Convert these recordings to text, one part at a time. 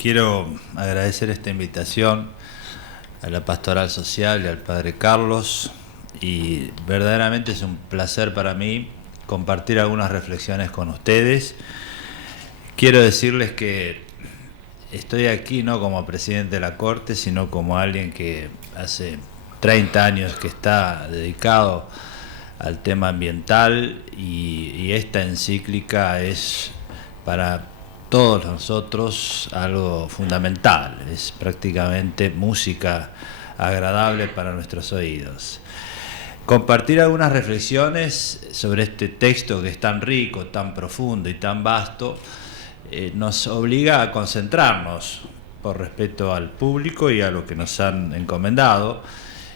Quiero agradecer esta invitación a la Pastoral Social y al Padre Carlos, y verdaderamente es un placer para mí compartir algunas reflexiones con ustedes. Quiero decirles que estoy aquí no como presidente de la Corte, sino como alguien que hace 30 años que está dedicado al tema ambiental, y esta encíclica es para todos nosotros algo fundamental, es prácticamente música agradable para nuestros oídos. Compartir algunas reflexiones sobre este texto que es tan rico, tan profundo y tan vasto, nos obliga a concentrarnos por respeto al público y a lo que nos han encomendado,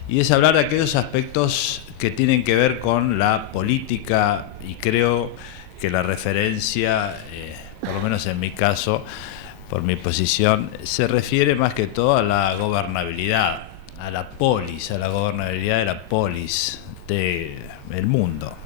y es hablar de aquellos aspectos que tienen que ver con la política, y creo que la referencia, por lo menos en mi caso, por mi posición, se refiere más que todo a la gobernabilidad, a la polis, a la gobernabilidad de la polis del mundo.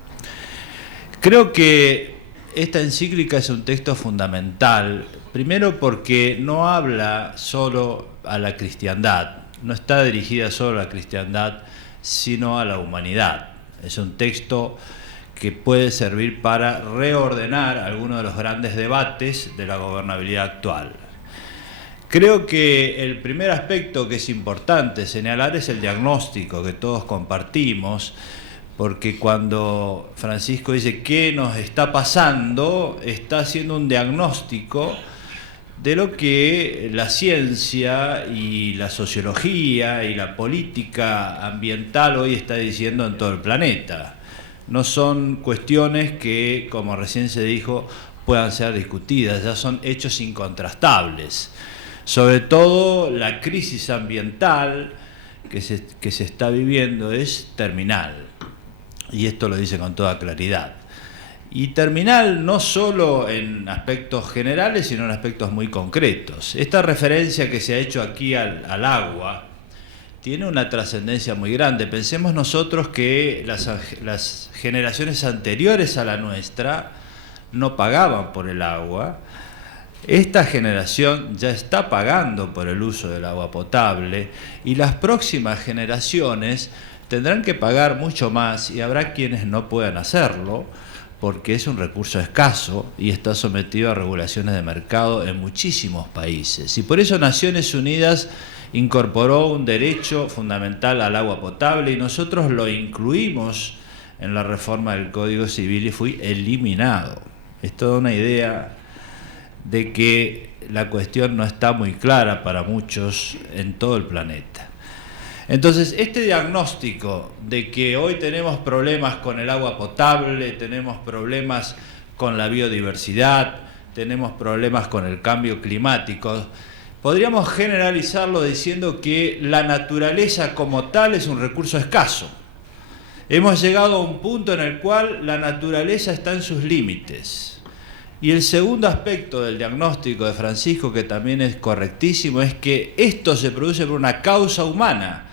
Creo que esta encíclica es un texto fundamental, primero porque no habla solo a la cristiandad, no está dirigida solo a la cristiandad, sino a la humanidad. Es un texto que puede servir para reordenar algunos de los grandes debates de la gobernabilidad actual. Creo que el primer aspecto que es importante señalar es el diagnóstico que todos compartimos, porque cuando Francisco dice ¿qué nos está pasando?, está haciendo un diagnóstico de lo que la ciencia y la sociología y la política ambiental hoy está diciendo en todo el planeta. No son cuestiones que, como recién se dijo, puedan ser discutidas, ya son hechos incontrastables. Sobre todo la crisis ambiental que se está viviendo es terminal, y esto lo dice con toda claridad. Y terminal no solo en aspectos generales, sino en aspectos muy concretos. Esta referencia que se ha hecho aquí al agua tiene una trascendencia muy grande. Pensemos nosotros que las generaciones anteriores a la nuestra no pagaban por el agua. Esta generación ya está pagando por el uso del agua potable, y las próximas generaciones tendrán que pagar mucho más, y habrá quienes no puedan hacerlo porque es un recurso escaso y está sometido a regulaciones de mercado en muchísimos países. Y por eso Naciones Unidas incorporó un derecho fundamental al agua potable, y nosotros lo incluimos en la reforma del Código Civil y fue eliminado. Es toda una idea de que la cuestión no está muy clara para muchos en todo el planeta. Entonces, este diagnóstico de que hoy tenemos problemas con el agua potable, tenemos problemas con la biodiversidad, tenemos problemas con el cambio climático, podríamos generalizarlo diciendo que la naturaleza como tal es un recurso escaso. Hemos llegado a un punto en el cual la naturaleza está en sus límites. Y el segundo aspecto del diagnóstico de Francisco, que también es correctísimo, es que esto se produce por una causa humana.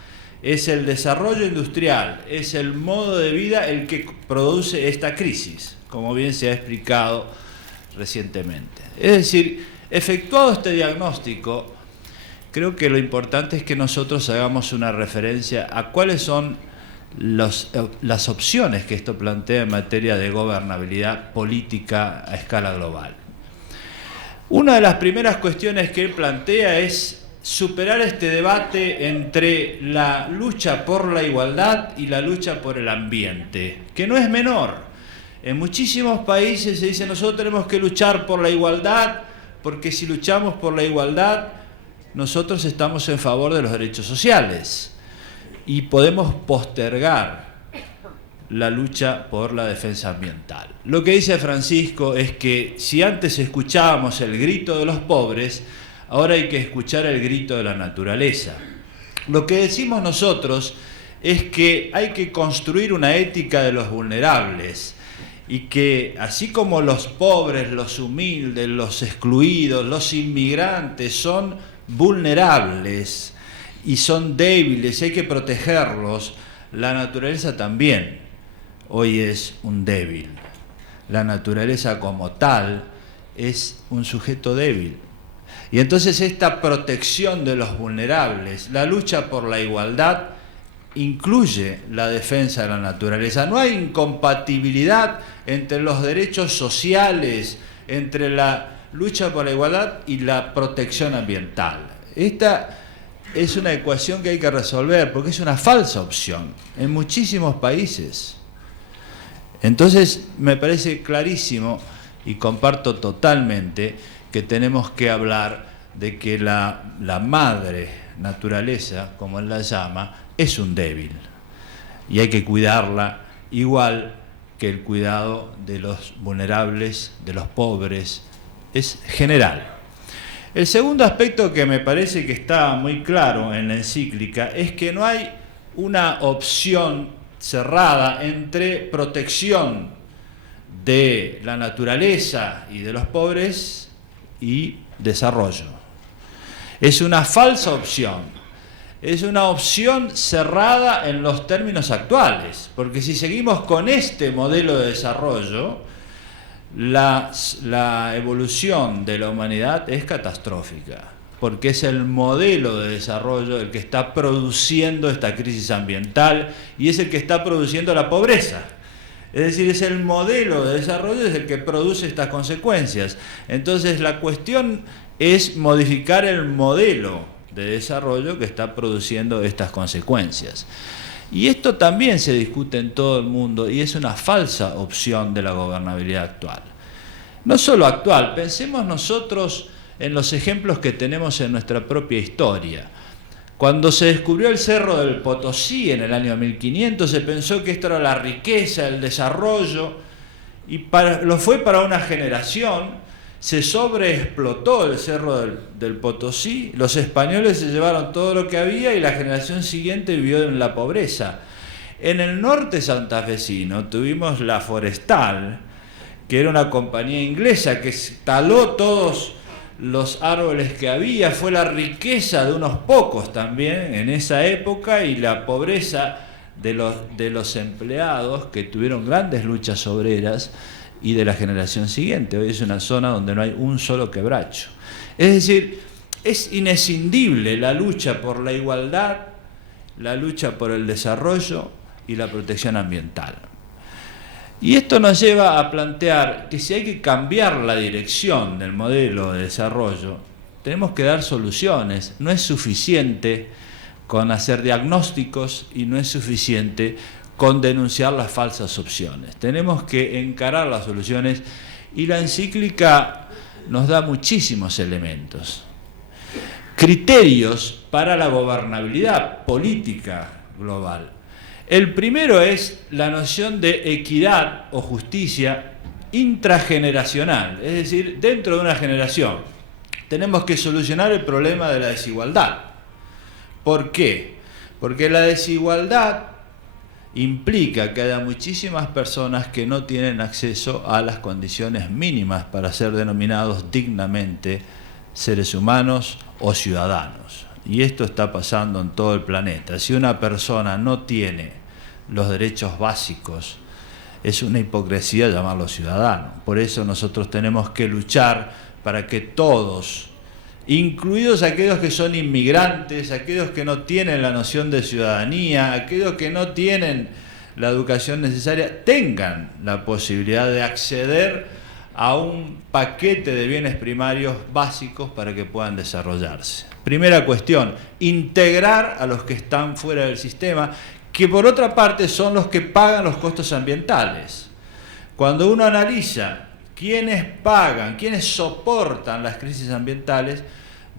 Es el desarrollo industrial, es el modo de vida el que produce esta crisis, como bien se ha explicado recientemente. Es decir, efectuado este diagnóstico, creo que lo importante es que nosotros hagamos una referencia a cuáles son las opciones que esto plantea en materia de gobernabilidad política a escala global. Una de las primeras cuestiones que él plantea es superar este debate entre la lucha por la igualdad y la lucha por el ambiente, que no es menor. En muchísimos países se dice nosotros tenemos que luchar por la igualdad, porque si luchamos por la igualdad, nosotros estamos en favor de los derechos sociales y podemos postergar la lucha por la defensa ambiental. Lo que dice Francisco es que si antes escuchábamos el grito de los pobres, ahora hay que escuchar el grito de la naturaleza. Lo que decimos nosotros es que hay que construir una ética de los vulnerables, y que así como los pobres, los humildes, los excluidos, los inmigrantes son vulnerables y son débiles, hay que protegerlos, la naturaleza también hoy es un débil. La naturaleza como tal es un sujeto débil. Y entonces esta protección de los vulnerables, la lucha por la igualdad, incluye la defensa de la naturaleza. No hay incompatibilidad entre los derechos sociales, entre la lucha por la igualdad y la protección ambiental. Esta es una ecuación que hay que resolver porque es una falsa opción en muchísimos países. Entonces me parece clarísimo y comparto totalmente que tenemos que hablar de que la madre naturaleza, como él la llama, es un débil y hay que cuidarla igual que el cuidado de los vulnerables, de los pobres, es general. El segundo aspecto que me parece que está muy claro en la encíclica es que no hay una opción cerrada entre protección de la naturaleza y de los pobres y desarrollo. Es una falsa opción. Es una opción cerrada en los términos actuales, porque si seguimos con este modelo de desarrollo, la evolución de la humanidad es catastrófica, porque es el modelo de desarrollo el que está produciendo esta crisis ambiental y es el que está produciendo la pobreza. Es decir, es el modelo de desarrollo es el que produce estas consecuencias. Entonces la cuestión es modificar el modelo de desarrollo que está produciendo estas consecuencias. Y esto también se discute en todo el mundo y es una falsa opción de la gobernabilidad actual. No solo actual, pensemos nosotros en los ejemplos que tenemos en nuestra propia historia. Cuando se descubrió el Cerro del Potosí en el año 1500, se pensó que esto era la riqueza, el desarrollo, y lo fue para una generación. Se sobreexplotó el Cerro del Potosí, los españoles se llevaron todo lo que había y la generación siguiente vivió en la pobreza. En el norte santafesino tuvimos la Forestal, que era una compañía inglesa que taló todos los árboles que había, fue la riqueza de unos pocos también en esa época y la pobreza de los empleados que tuvieron grandes luchas obreras y de la generación siguiente. Hoy es una zona donde no hay un solo quebracho. Es decir, es inescindible la lucha por la igualdad, la lucha por el desarrollo y la protección ambiental. Y esto nos lleva a plantear que si hay que cambiar la dirección del modelo de desarrollo, tenemos que dar soluciones. No es suficiente con hacer diagnósticos y no es suficiente con denunciar las falsas opciones. Tenemos que encarar las soluciones y la encíclica nos da muchísimos elementos. Criterios para la gobernabilidad política global. El primero es la noción de equidad o justicia intrageneracional, es decir, dentro de una generación. Tenemos que solucionar el problema de la desigualdad. ¿Por qué? Porque la desigualdad implica que haya muchísimas personas que no tienen acceso a las condiciones mínimas para ser denominados dignamente seres humanos o ciudadanos. Y esto está pasando en todo el planeta. Si una persona no tiene los derechos básicos, es una hipocresía llamarlo ciudadano. Por eso nosotros tenemos que luchar para que todos, incluidos aquellos que son inmigrantes, aquellos que no tienen la noción de ciudadanía, aquellos que no tienen la educación necesaria, tengan la posibilidad de acceder a un paquete de bienes primarios básicos para que puedan desarrollarse. Primera cuestión, integrar a los que están fuera del sistema, que por otra parte son los que pagan los costos ambientales. Cuando uno analiza quiénes pagan, quiénes soportan las crisis ambientales,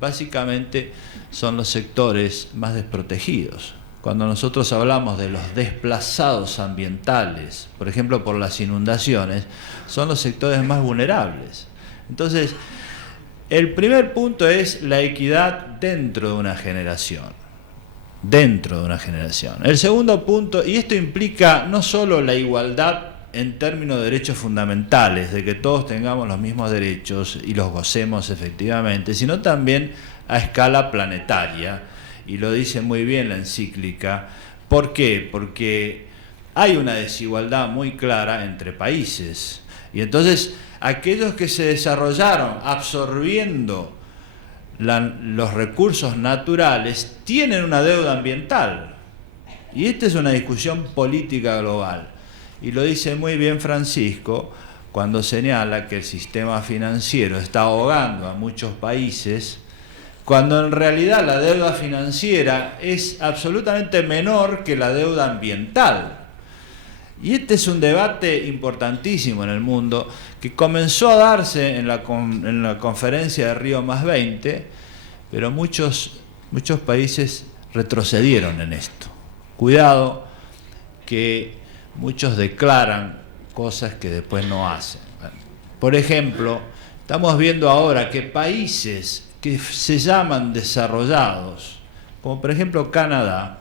básicamente son los sectores más desprotegidos. Cuando nosotros hablamos de los desplazados ambientales, por ejemplo por las inundaciones, son los sectores más vulnerables. Entonces, el primer punto es la equidad dentro de una generación. Dentro de una generación. El segundo punto, y esto implica no solo la igualdad en términos de derechos fundamentales, de que todos tengamos los mismos derechos y los gocemos efectivamente, sino también a escala planetaria, y lo dice muy bien la encíclica. ¿Por qué? Porque hay una desigualdad muy clara entre países, y entonces aquellos que se desarrollaron absorbiendo los recursos naturales tienen una deuda ambiental. Y esta es una discusión política global. Y lo dice muy bien Francisco cuando señala que el sistema financiero está ahogando a muchos países, cuando en realidad la deuda financiera es absolutamente menor que la deuda ambiental. Y este es un debate importantísimo en el mundo que comenzó a darse en la conferencia de Río +20, pero muchos países retrocedieron en esto. Cuidado que muchos declaran cosas que después no hacen. Por ejemplo, estamos viendo ahora que países que se llaman desarrollados, como por ejemplo Canadá,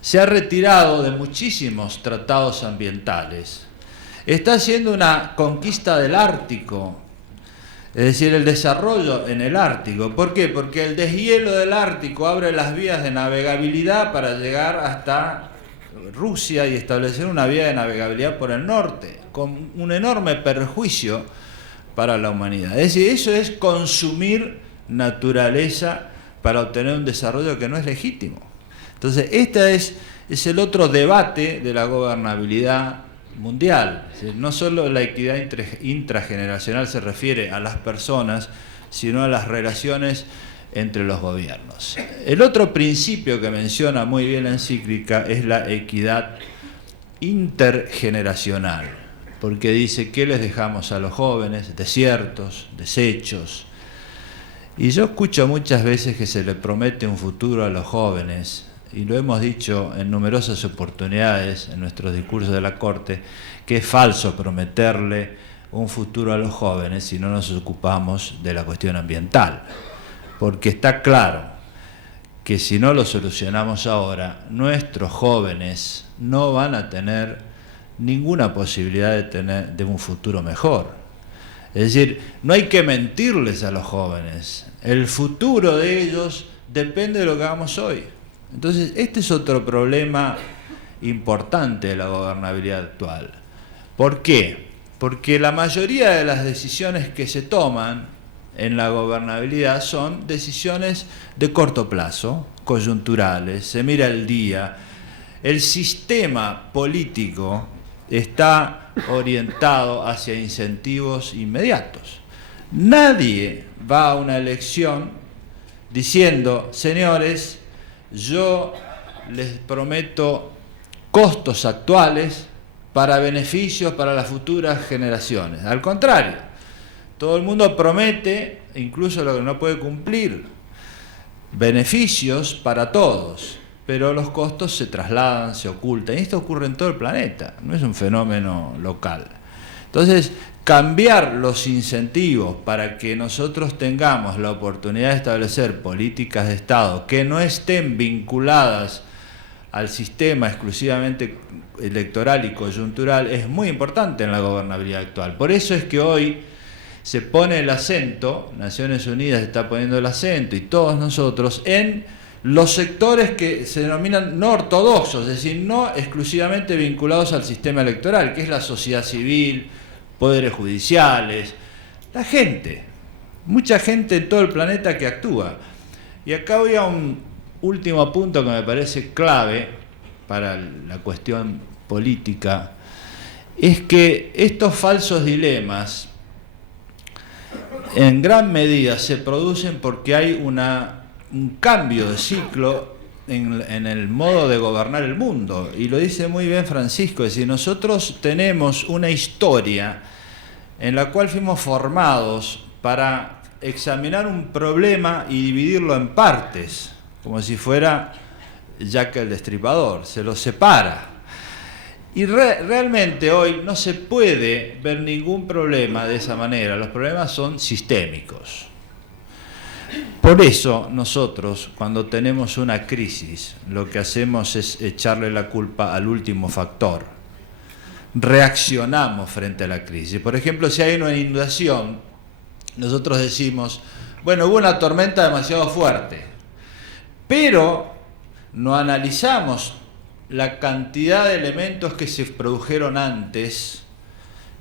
se ha retirado de muchísimos tratados ambientales. Está haciendo una conquista del Ártico, es decir, el desarrollo en el Ártico. ¿Por qué? Porque el deshielo del Ártico abre las vías de navegabilidad para llegar hasta Rusia y establecer una vía de navegabilidad por el norte, con un enorme perjuicio para la humanidad. Es decir, eso es consumir naturaleza para obtener un desarrollo que no es legítimo. Entonces, este es el otro debate de la gobernabilidad mundial. Es decir, no solo la equidad intrageneracional se refiere a las personas, sino a las relaciones entre los gobiernos. El otro principio que menciona muy bien la encíclica es la equidad intergeneracional, porque dice, ¿qué les dejamos a los jóvenes? Desiertos, desechos. Y yo escucho muchas veces que se le promete un futuro a los jóvenes, y lo hemos dicho en numerosas oportunidades en nuestros discursos de la Corte, que es falso prometerle un futuro a los jóvenes si no nos ocupamos de la cuestión ambiental. Porque está claro que si no lo solucionamos ahora, nuestros jóvenes no van a tener ninguna posibilidad de un futuro mejor. Es decir, no hay que mentirles a los jóvenes. El futuro de ellos depende de lo que hagamos hoy. Entonces, este es otro problema importante de la gobernabilidad actual. ¿Por qué? Porque la mayoría de las decisiones que se toman en la gobernabilidad son decisiones de corto plazo, coyunturales, se mira el día. El sistema político está orientado hacia incentivos inmediatos. Nadie va a una elección diciendo, señores, yo les prometo costos actuales para beneficios para las futuras generaciones. Al contrario, todo el mundo promete, incluso lo que no puede cumplir, beneficios para todos, pero los costos se trasladan, se ocultan. Y esto ocurre en todo el planeta, no es un fenómeno local. Entonces, cambiar los incentivos para que nosotros tengamos la oportunidad de establecer políticas de Estado que no estén vinculadas al sistema exclusivamente electoral y coyuntural es muy importante en la gobernabilidad actual. Por eso es que hoy se pone el acento, Naciones Unidas está poniendo el acento y todos nosotros, en los sectores que se denominan no ortodoxos, es decir, no exclusivamente vinculados al sistema electoral, que es la sociedad civil, poderes judiciales, la gente, mucha gente en todo el planeta que actúa. Y acá voy a un último punto que me parece clave para la cuestión política, es que estos falsos dilemas en gran medida se producen porque hay un cambio de ciclo en el modo de gobernar el mundo, y lo dice muy bien Francisco, es decir, nosotros tenemos una historia en la cual fuimos formados para examinar un problema y dividirlo en partes, como si fuera Jack el Destripador, se lo separa. Y realmente hoy no se puede ver ningún problema de esa manera, los problemas son sistémicos. Por eso nosotros, cuando tenemos una crisis, lo que hacemos es echarle la culpa al último factor. Reaccionamos frente a la crisis. Por ejemplo, si hay una inundación, nosotros decimos, bueno, hubo una tormenta demasiado fuerte, pero no analizamos la cantidad de elementos que se produjeron antes,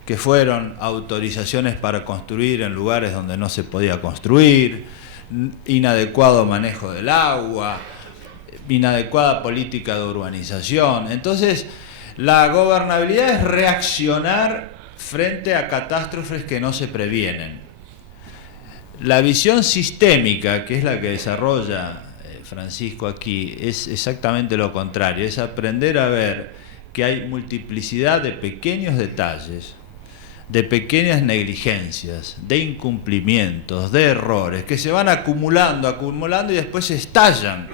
que fueron autorizaciones para construir en lugares donde no se podía construir, inadecuado manejo del agua, inadecuada política de urbanización. Entonces, la gobernabilidad es reaccionar frente a catástrofes que no se previenen. La visión sistémica, que es la que desarrolla Francisco aquí, es exactamente lo contrario, es aprender a ver que hay multiplicidad de pequeños detalles, de pequeñas negligencias, de incumplimientos, de errores, que se van acumulando y después estallan.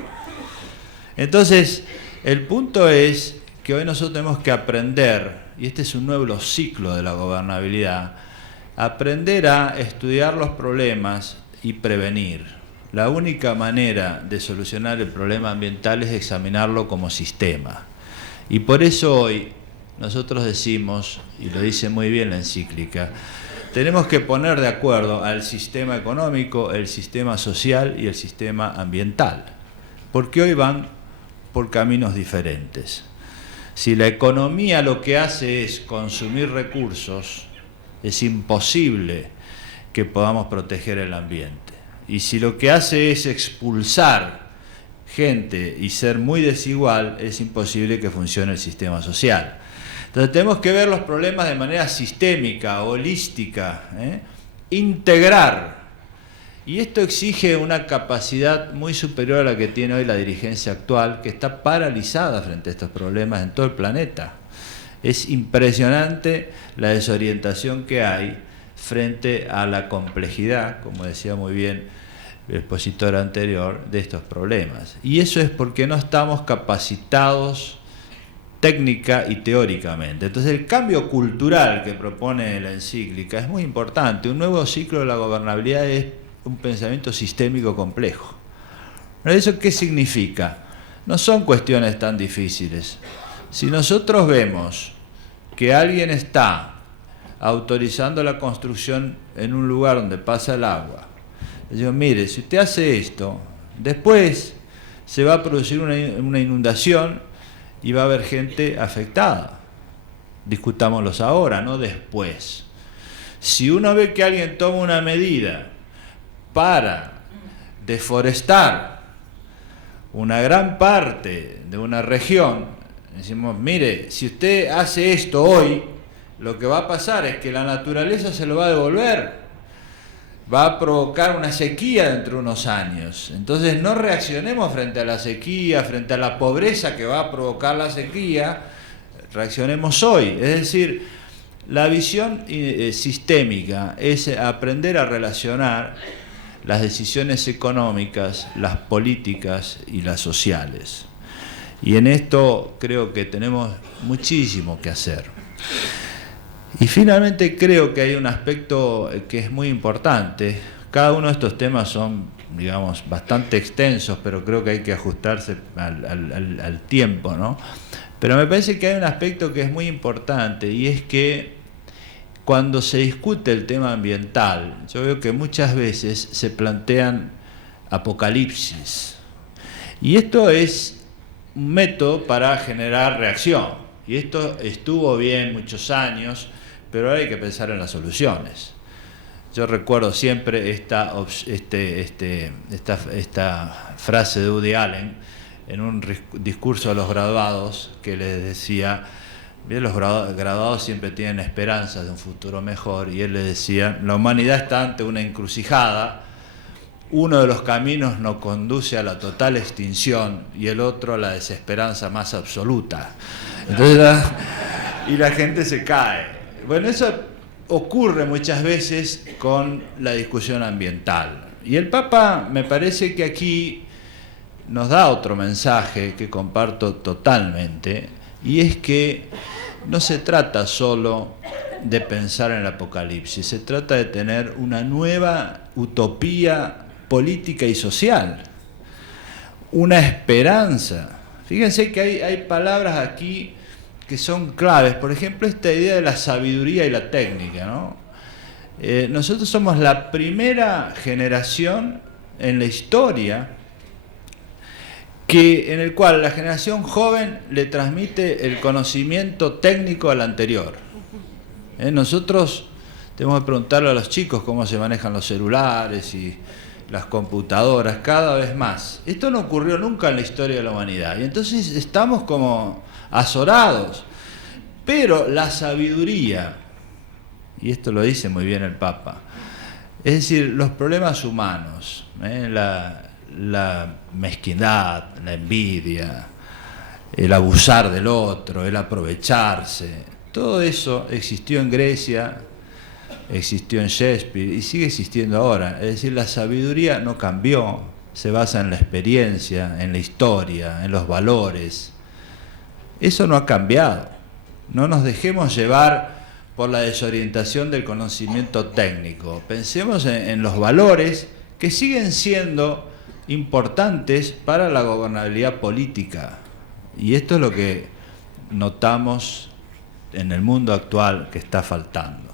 Entonces, el punto es que hoy nosotros tenemos que aprender, y este es un nuevo ciclo de la gobernabilidad, aprender a estudiar los problemas y prevenir. La única manera de solucionar el problema ambiental es examinarlo como sistema. Y por eso hoy nosotros decimos, y lo dice muy bien la encíclica, tenemos que poner de acuerdo al sistema económico, el sistema social y el sistema ambiental, porque hoy van por caminos diferentes. Si la economía lo que hace es consumir recursos, es imposible que podamos proteger el ambiente. Y si lo que hace es expulsar gente y ser muy desigual, es imposible que funcione el sistema social. Entonces tenemos que ver los problemas de manera sistémica, holística, integrar. Y esto exige una capacidad muy superior a la que tiene hoy la dirigencia actual, que está paralizada frente a estos problemas en todo el planeta. Es impresionante la desorientación que hay frente a la complejidad, como decía muy bien el expositor anterior, de estos problemas. Y eso es porque no estamos capacitados técnica y teóricamente. Entonces el cambio cultural que propone la encíclica es muy importante. Un nuevo ciclo de la gobernabilidad es un pensamiento sistémico complejo. ¿Eso qué significa? No son cuestiones tan difíciles. Si nosotros vemos que alguien está autorizando la construcción en un lugar donde pasa el agua, le digo, mire, si usted hace esto, después se va a producir una inundación y va a haber gente afectada. Discutámoslos ahora, no después. Si uno ve que alguien toma una medida para deforestar una gran parte de una región, decimos, mire, si usted hace esto hoy, lo que va a pasar es que la naturaleza se lo va a devolver, va a provocar una sequía dentro de unos años. Entonces no reaccionemos frente a la sequía, frente a la pobreza que va a provocar la sequía, reaccionemos hoy. Es decir, la visión sistémica es aprender a relacionar las decisiones económicas, las políticas y las sociales. Y en esto creo que tenemos muchísimo que hacer. Y finalmente creo que hay un aspecto que es muy importante. Cada uno de estos temas son, digamos, bastante extensos, pero creo que hay que ajustarse al tiempo, ¿no? Pero me parece que hay un aspecto que es muy importante, y es que cuando se discute el tema ambiental, yo veo que muchas veces se plantean apocalipsis. Y esto es un método para generar reacción. Y esto estuvo bien muchos años, pero ahora hay que pensar en las soluciones. Yo recuerdo siempre esta frase de Woody Allen en un discurso a los graduados, que les decía, bien, los graduados siempre tienen esperanzas de un futuro mejor, y él les decía, la humanidad está ante una encrucijada, uno de los caminos nos conduce a la total extinción y el otro a la desesperanza más absoluta. Entonces, la gente se cae. Bueno, eso ocurre muchas veces con la discusión ambiental. Y el Papa me parece que aquí nos da otro mensaje que comparto totalmente, y es que no se trata solo de pensar en el apocalipsis, se trata de tener una nueva utopía política y social, una esperanza. Fíjense que hay palabras aquí que son claves. Por ejemplo, esta idea de la sabiduría y la técnica, ¿no? Nosotros somos la primera generación en la historia en el cual la generación joven le transmite el conocimiento técnico al anterior. Nosotros tenemos que preguntarle a los chicos cómo se manejan los celulares y las computadoras, cada vez más. Esto no ocurrió nunca en la historia de la humanidad. Y entonces estamos como azorados. Pero la sabiduría, y esto lo dice muy bien el Papa, es decir, los problemas humanos, la mezquindad, la envidia, el abusar del otro, el aprovecharse, todo eso existió en Grecia, existió en Shakespeare y sigue existiendo ahora. Es decir, la sabiduría no cambió, se basa en la experiencia, en la historia, en los valores. Eso no ha cambiado. No nos dejemos llevar por la desorientación del conocimiento técnico. Pensemos en los valores que siguen siendo importantes para la gobernabilidad política. Y esto es lo que notamos en el mundo actual que está faltando.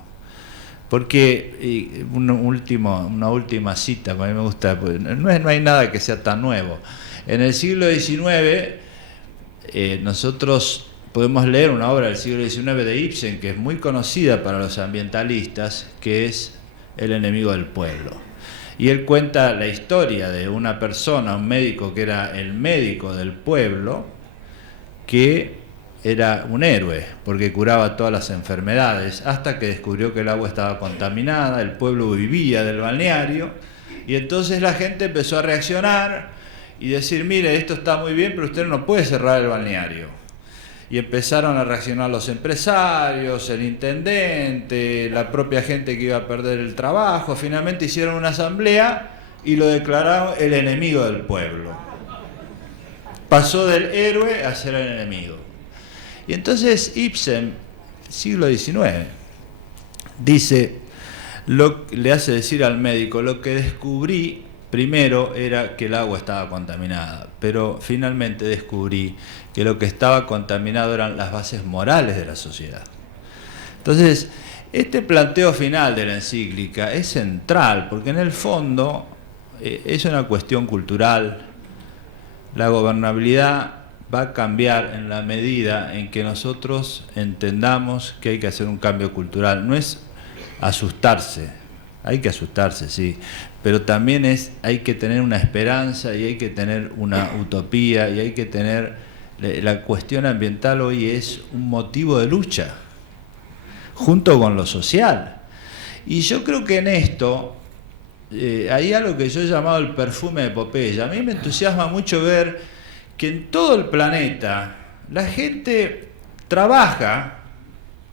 Porque, una última cita, que a mí me gusta, pues, no hay nada que sea tan nuevo. En el siglo XIX, nosotros podemos leer una obra del siglo XIX de Ibsen, que es muy conocida para los ambientalistas, que es El enemigo del pueblo. Y él cuenta la historia de una persona, un médico que era el médico del pueblo, que era un héroe, porque curaba todas las enfermedades, hasta que descubrió que el agua estaba contaminada, el pueblo vivía del balneario, y entonces la gente empezó a reaccionar y decir, mire, esto está muy bien, pero usted no puede cerrar el balneario. Y empezaron a reaccionar los empresarios, el intendente, la propia gente que iba a perder el trabajo. Finalmente hicieron una asamblea y lo declararon el enemigo del pueblo. Pasó del héroe a ser el enemigo. Y entonces Ibsen, siglo XIX, dice, le hace decir al médico, lo que descubrí primero era que el agua estaba contaminada, pero finalmente descubrí que lo que estaba contaminado eran las bases morales de la sociedad. Entonces, este planteo final de la encíclica es central, porque en el fondo es una cuestión cultural. La gobernabilidad va a cambiar en la medida en que nosotros entendamos que hay que hacer un cambio cultural. No es asustarse, hay que asustarse, sí, pero también hay que tener una esperanza y hay que tener una utopía y hay que tener... La cuestión ambiental hoy es un motivo de lucha, junto con lo social. Y yo creo que en esto hay algo que yo he llamado el perfume de Popeye. A mí me entusiasma mucho ver que en todo el planeta la gente trabaja,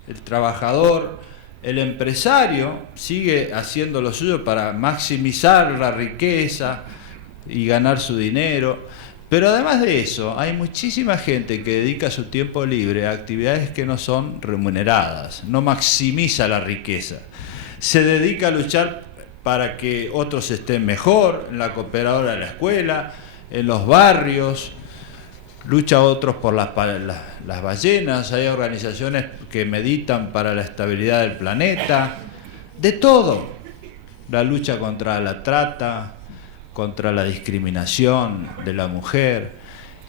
el trabajador, el empresario sigue haciendo lo suyo para maximizar la riqueza y ganar su dinero. Pero además de eso, hay muchísima gente que dedica su tiempo libre a actividades que no son remuneradas, no maximiza la riqueza. Se dedica a luchar para que otros estén mejor, en la cooperadora de la escuela, en los barrios, lucha a otros por las ballenas, hay organizaciones que meditan para la estabilidad del planeta, de todo. La lucha contra la trata, contra la discriminación de la mujer.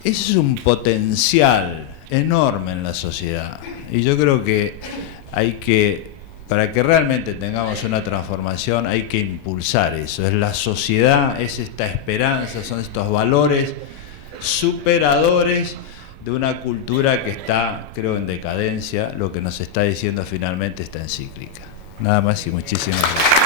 Ese es un potencial enorme en la sociedad. Y yo creo que para que realmente tengamos una transformación, hay que impulsar eso. Es la sociedad, es esta esperanza, son estos valores superadores de una cultura que está, creo, en decadencia, lo que nos está diciendo finalmente esta encíclica. Nada más y muchísimas gracias.